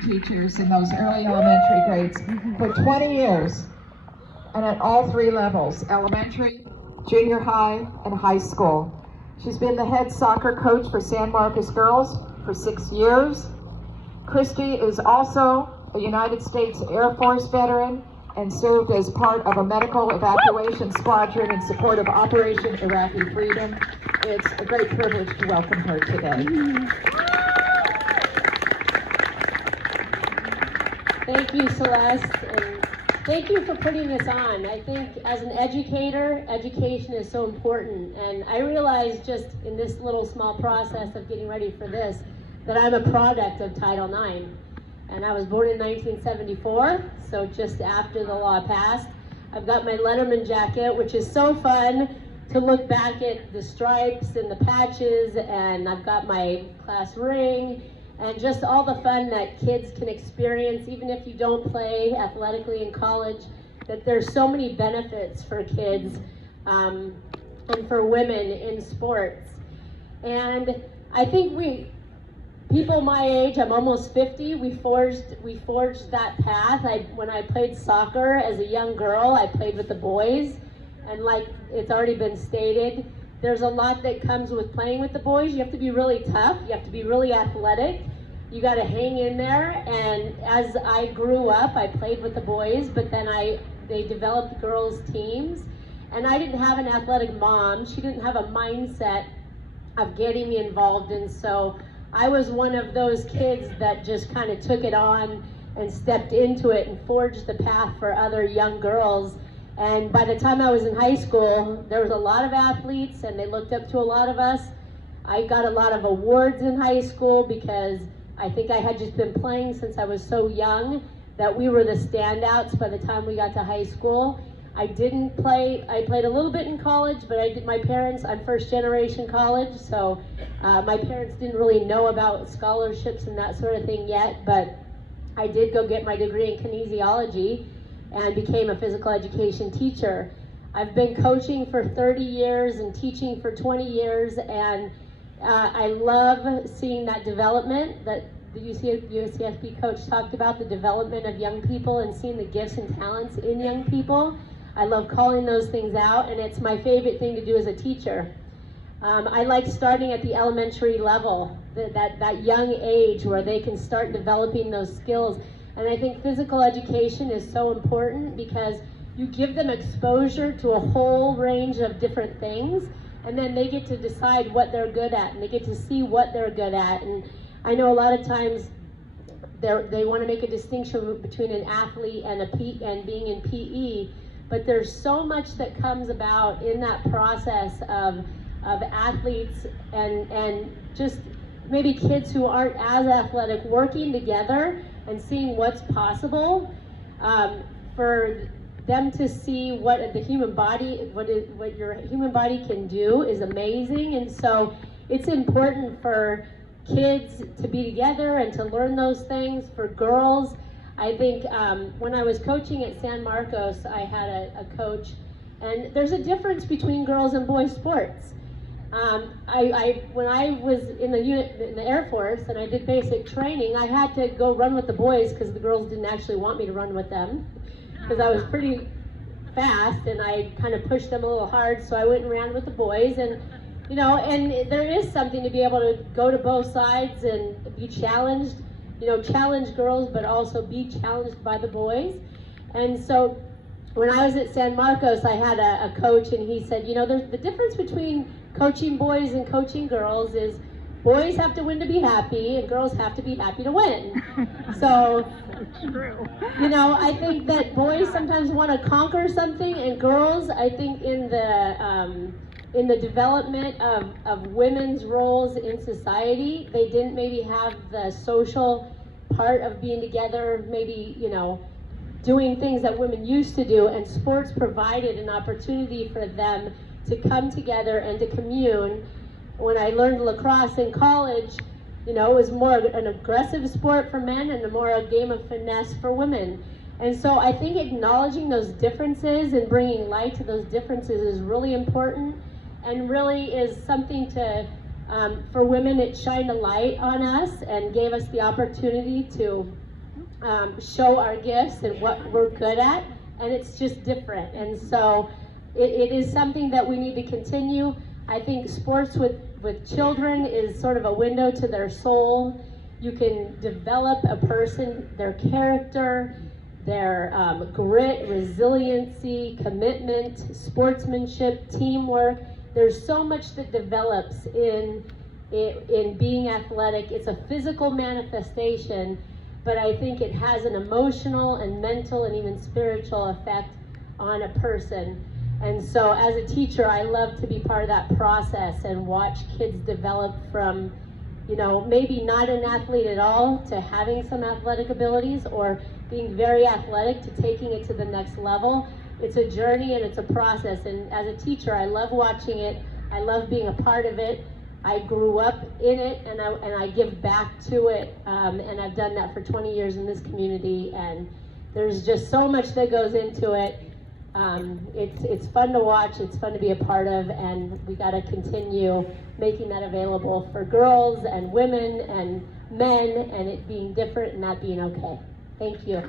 teachers in those early elementary grades for 20 years, and at all three levels, elementary, junior high, and high school. She's been the head soccer coach for San Marcos Girls for 6 years. Christy is also a United States Air Force veteran and served as part of a medical evacuation squadron in support of Operation Iraqi Freedom. It's a great privilege to welcome her today. Thank you, Celeste, and thank you for putting this on. I think as an educator, education is so important, and I realized just in this little small process of getting ready for this that I'm a product of Title IX. And I was born in 1974, so just after the law passed. I've got my Letterman jacket, which is so fun to look back at the stripes and the patches, and I've got my class ring, and just all the fun that kids can experience, even if you don't play athletically in college, that there's so many benefits for kids and for women in sports. And I think people my age, I'm almost 50, we forged that path. When I played soccer as a young girl, I played with the boys, and like it's already been stated, there's a lot that comes with playing with the boys. You have to be really tough, you have to be really athletic, you got to hang in there. And as I grew up, I played with the boys, but then they developed girls teams, and I didn't have an athletic mom. She didn't have a mindset of getting me involved, and so I was one of those kids that just kind of took it on and stepped into it and forged the path for other young girls. And by the time I was in high school, there was a lot of athletes and they looked up to a lot of us. I got a lot of awards in high school because I think I had just been playing since I was so young that we were the standouts by the time we got to high school. I didn't play, I played a little bit in college, but I'm first generation college, so my parents didn't really know about scholarships and that sort of thing yet, but I did go get my degree in kinesiology and became a physical education teacher. I've been coaching for 30 years and teaching for 20 years, and I love seeing that development that the UCSB coach talked about, the development of young people and seeing the gifts and talents in young people. I love calling those things out, and it's my favorite thing to do as a teacher. I like starting at the elementary level, that young age where they can start developing those skills. And I think physical education is so important because you give them exposure to a whole range of different things, and then they get to decide what they're good at, and they get to see what they're good at. And I know a lot of times they want to make a distinction between an athlete and being in PE, but there's so much that comes about in that process of athletes and just maybe kids who aren't as athletic working together and seeing what's possible for them to see what the human body, what your human body can do is amazing. And so it's important for kids to be together and to learn those things. For girls, I think when I was coaching at San Marcos, I had a coach, and there's a difference between girls and boys sports. When I was in the Air Force and I did basic training, I had to go run with the boys because the girls didn't actually want me to run with them because I was pretty fast and I kind of pushed them a little hard, so I went and ran with the boys. And you know, and there is something to be able to go to both sides and be challenged, you know, challenge girls but also be challenged by the boys. And so when I was at San Marcos, I had a coach, and he said, you know, there's the difference between coaching boys and coaching girls is boys have to win to be happy and girls have to be happy to win. So, you know, I think that boys sometimes want to conquer something, and girls, I think in the development of women's roles in society, they didn't maybe have the social part of being together, maybe, you know, doing things that women used to do, and sports provided an opportunity for them to come together and to commune. When I learned lacrosse in college, you know, it was more an aggressive sport for men and more a game of finesse for women. And so I think acknowledging those differences and bringing light to those differences is really important, and really is something to, for women, it shined a light on us and gave us the opportunity to show our gifts and what we're good at, and it's just different. And so it is something that we need to continue. I think sports with children is sort of a window to their soul. You can develop a person, their character, their grit, resiliency, commitment, sportsmanship, teamwork. There's so much that develops in being athletic. It's a physical manifestation, but I think it has an emotional and mental and even spiritual effect on a person. And so as a teacher, I love to be part of that process and watch kids develop from, you know, maybe not an athlete at all to having some athletic abilities, or being very athletic to taking it to the next level. It's a journey and it's a process. And as a teacher, I love watching it. I love being a part of it. I grew up in it, and I give back to it. And I've done that for 20 years in this community. And there's just so much that goes into it. It's fun to watch, it's fun to be a part of, and we got to continue making that available for girls and women and men, and it being different and that being okay. Thank you.